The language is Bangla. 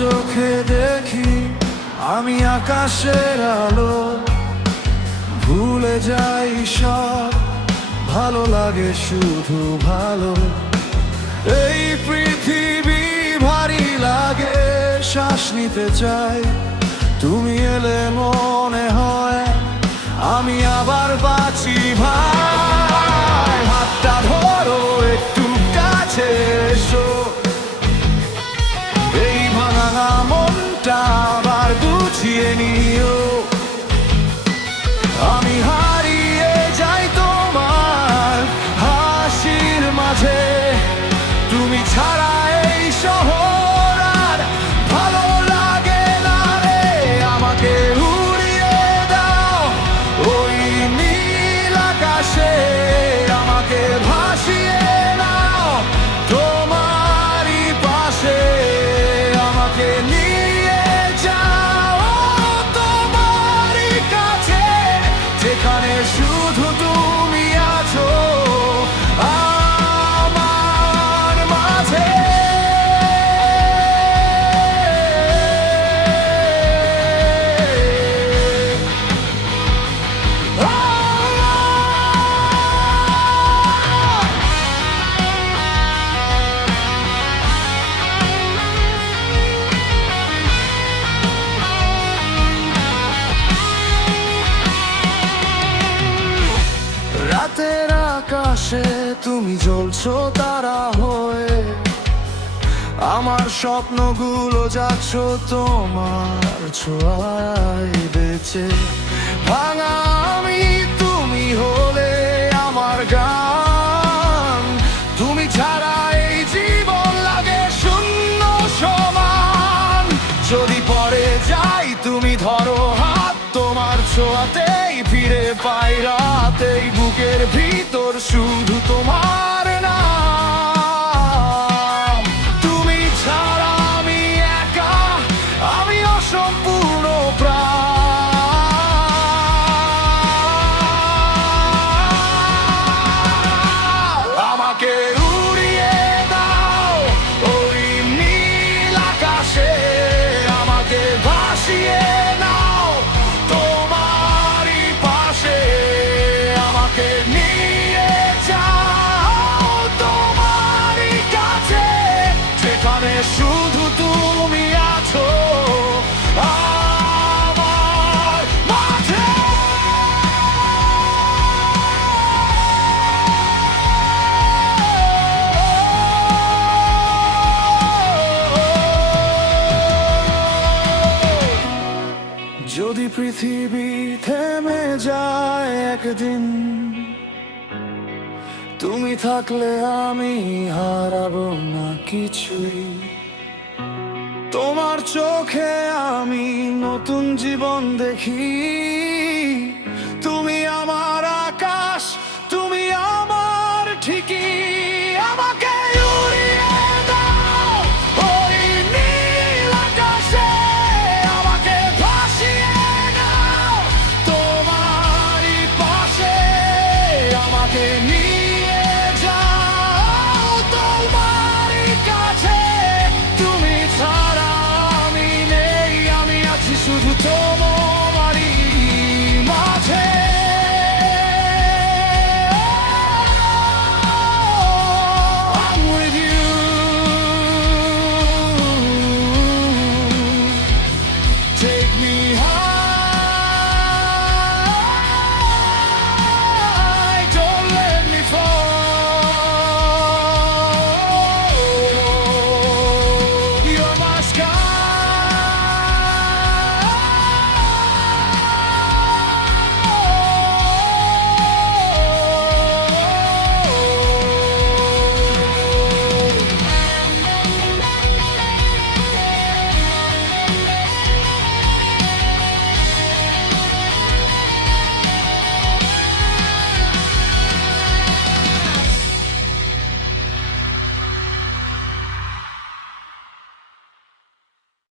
চোখে দেখি আমি আকাশের আলো, ভুলে যাই সব, ভালো লাগে শুধু ভালো। এই পৃথিবী ভারী লাগে, শ্বাস নিতে চাই, তুমি এলে মনে হয় আমি আবার বাঁচি। ভাই হাতটা ধরো, একটু কাছে এসো, এই ভাঙা মনটা আবার গুছিয়ে নিও। আমি হারিয়ে যাই তোমার হাসির মাঝে, তুমি ছাড়া এই শহর আর ভালো লাগে না রে। আমাকে উড়িয়ে দাও ওই নীল আকাশে, আমাকে ভাসিয়ে নাও তোমারই পাশে, আমাকে নিয়ে যাও তোমারই কাছে, যেখানে শুধু তুমি আছো আমার মাঝে। রাতের আকাশে তুমি জ্বলছো তারা হয়ে, আমার স্বপ্নগুলো যাচ্ছ তোমার ছোঁয়ায় বেঁচে। ভাঙা আমি, তুমি হলে আমার গান, তুমি ছাড়া এই জীবন লাগে শূন্য সমান। যদি পড়ে যাই তুমি ধরো হাত, তোমার ছোঁয়াতেই ফিরে পাই রাতেই, বুকের ভিতর শুধু তোমার নাম। তুমি ছাড়া আমি একা, আমি অসম্পূর্ণ প্রাণ। আমাকে উড়িয়ে দাও ওই নীল আকাশে, আমাকে ভাসিয়ে নাও তোমারই পাশে, আমাকে নিয়ে যাও তোমারই কাছে, যেখানে শুধু তুমি আছো আমার মাঝে। যদি পৃথিবী থেমে যায় একদিন, তুমি থাকলে আমি হারাবো না কিছুই। তোমার চোখে আমি নতুন জীবন দেখি,